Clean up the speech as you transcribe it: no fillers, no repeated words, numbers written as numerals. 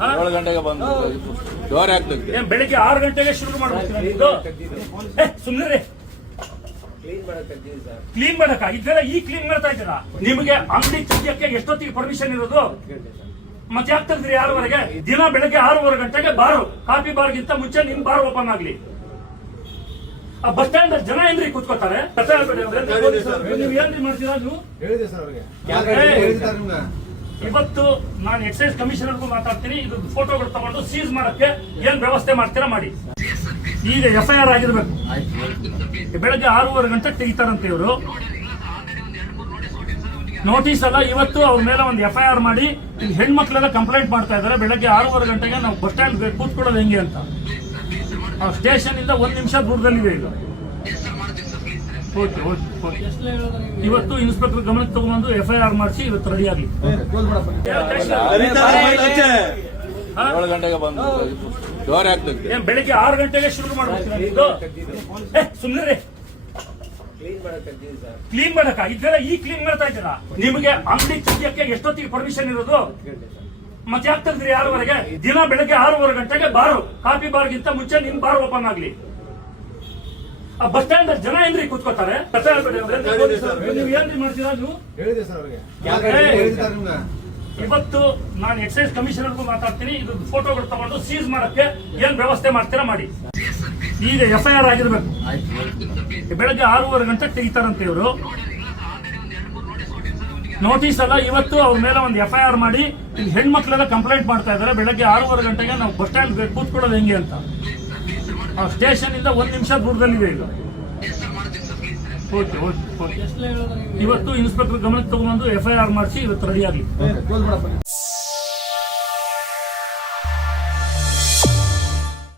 7 ಗಂಟೆಗೆ ಬಂದು ಡೋರ್ ಹಾಕ್ಲಿಕ್ಕೆ ಬೆಳಿಗ್ಗೆ 6 ಗಂಟೆಗೆ ಶುರು ಮಾಡ್ಬೇಕು. ಸುಮ್ಮನೆ ಕ್ಲೀನ್ ಮಾಡಕ ಇದೆಲ್ಲ ಈ ಕ್ಲೀನ್ ಮಾಡ್ತಾ ಇದ್ದೀರಾ. ನಿಮಗೆ ಅಂಗಡಿ ತೆಗಿಯಕ್ಕೆ ಎಷ್ಟೊತ್ತಿಗೆ ಪರ್ಮಿಷನ್ ಇರೋದು? ಮತ್ತೆ ಯಾಕೆ ತೆಗ್ದ್ರಿ 6ವರೆಗೆ? ದಿನ ಬೆಳಗ್ಗೆ 6:15 ಗಂಟೆಗೆ ಬಾರು, ಕಾಫಿ ಬಾರ್ಗಿಂತ ಮುಂಚೆ ನಿಮ್ ಬಾರ್ ಓಪನ್ ಆಗ್ಲಿ. ಆ ಬಸ್ ಸ್ಟ್ಯಾಂಡ್ ಜನ ಏನ್ರಿ ಕೂತ್ಕೋತಾರೆ? ನೀವು ಏನ್ರಿ ಮಾಡ್ತೀರಾ? ನೀವು ಇವತ್ತು ನಾನು ಎಕ್ಸೈಸ್ ಕಮಿಷನರ್ಗೂ ಮಾತಾಡ್ತೀನಿ. ಇದು ಫೋಟೋಗಳು ತಗೊಂಡು ಸೀಸ್ ಮಾಡಕ್ಕೆ ಏನ್ ವ್ಯವಸ್ಥೆ ಮಾಡ್ತೀರಾ ಮಾಡಿ. ಈಗ FIR ಆಗಿರ್ಬೇಕು. ಬೆಳಗ್ಗೆ 6:15 ಗಂಟೆಗೆ ತೆಗಿತಾರಂತೆ ಇವರು. ನೋಟಿಸ್ ಅಲ್ಲ, ಇವತ್ತು ಅವ್ರ ಮೇಲೆ ಒಂದು FIR ಮಾಡಿ ಹೆಣ್ಮಕ್ಳೆಲ್ಲ ಕಂಪ್ಲೇಂಟ್ ಮಾಡ್ತಾ ಇದಾರೆ. ಬೆಳಗ್ಗೆ 6:15 ಗಂಟೆಗೆ ನಾವು ಬಸ್ ಸ್ಟ್ಯಾಂಡ್ ಕೂತ್ಕೊಳ್ಳೋದು ಹೆಂಗೆ ಅಂತ. ಸ್ಟೇಷನ್ ಇಂದ 1 ನಿಮಿಷ ದೂರದಲ್ಲಿದೆ ಈಗ. ಇವತ್ತು ಇನ್ಸ್ಪೆಕ್ಟರ್ ಗಮನಕ್ಕೆ ತಗೊಂಡು FIR ಮಾಡಿಸಿ ಇವತ್ತು ರೆಡಿ ಆಗಲಿ. 7 ಗಂಟೆಗೆ ಬಂದು ಡೋರ್ ಹಾಕ್ಲಿಕ್ಕೆ ಬೆಳಿಗ್ಗೆ 6 ಗಂಟೆಗೆ ಶುರು ಮಾಡ್ಬೇಕು. ಸುಮ್ಮನೆ ಕ್ಲೀನ್ ಮಾಡಕ ಇದೆಲ್ಲ ಈ ಕ್ಲೀನ್ ಮಾಡ್ತಾ ಇದ್ದೀರಾ. ನಿಮಗೆ ಅಂಗಡಿ ತೆಗಿಯಕ್ಕೆ ಎಷ್ಟೊತ್ತಿಗೆ ಪರ್ಮಿಷನ್ ಇರೋದು? ಮತ್ತೆ ಯಾಕೆ ತೆಗ್ದ್ರಿ 6ವರೆಗೆ? ದಿನ ಬೆಳಗ್ಗೆ 6:15 ಗಂಟೆಗೆ ಬಾರು, ಕಾಫಿ ಬಾರ್ಗಿಂತ ಮುಂಚೆ ನಿಮ್ ಬಾರ್ ಓಪನ್ ಆಗ್ಲಿ. ಆ ಬಸ್ ಸ್ಟ್ಯಾಂಡ್ ಜನ ಏನ್ರಿ ಕೂತ್ಕೋತಾರೆ? ನೀವು ಏನ್ರಿ ಮಾಡ್ತೀರಾ? ನೀವು ಇವತ್ತು ನಾನು ಎಕ್ಸೈಸ್ ಕಮಿಷನರ್ಗೂ ಮಾತಾಡ್ತೀನಿ. ಇದು ಫೋಟೋಗಳು ತಗೊಂಡು ಸೀಸ್ ಮಾಡಕ್ಕೆ ಏನ್ ವ್ಯವಸ್ಥೆ ಮಾಡ್ತೀರಾ ಮಾಡಿ. ಈಗ FIR ಆಗಿರ್ಬೇಕು. ಬೆಳಗ್ಗೆ 6:15 ಗಂಟೆಗೆ ತೆಗಿತಾರಂತೆ ಇವರು. ನೋಟಿಸ್ ಅಲ್ಲ, ಇವತ್ತು ಅವ್ರ ಮೇಲೆ ಒಂದು FIR ಮಾಡಿ ಹೆಣ್ಮಕ್ಳೆಲ್ಲ ಕಂಪ್ಲೇಂಟ್ ಮಾಡ್ತಾ ಇದಾರೆ. ಬೆಳಗ್ಗೆ 6:15 ಗಂಟೆಗೆ ನಾವು ಬಸ್ ಸ್ಟ್ಯಾಂಡ್ ಕೂತ್ಕೊಳ್ಳೋದು ಹೆಂಗೆ ಅಂತ. ಸ್ಟೇಷನ್ ಇಂದ 1 ನಿಮಿಷ ದೂರದಲ್ಲಿದೆ ಈಗ. ಇವತ್ತು ಇನ್ಸ್ಪೆಕ್ಟರ್ ಗಮನಕ್ಕೆ ತಗೊಂಡು FIR ಮಾಡಿಸಿ ಇವತ್ತು ರೆಡಿ ಆಗಲಿ.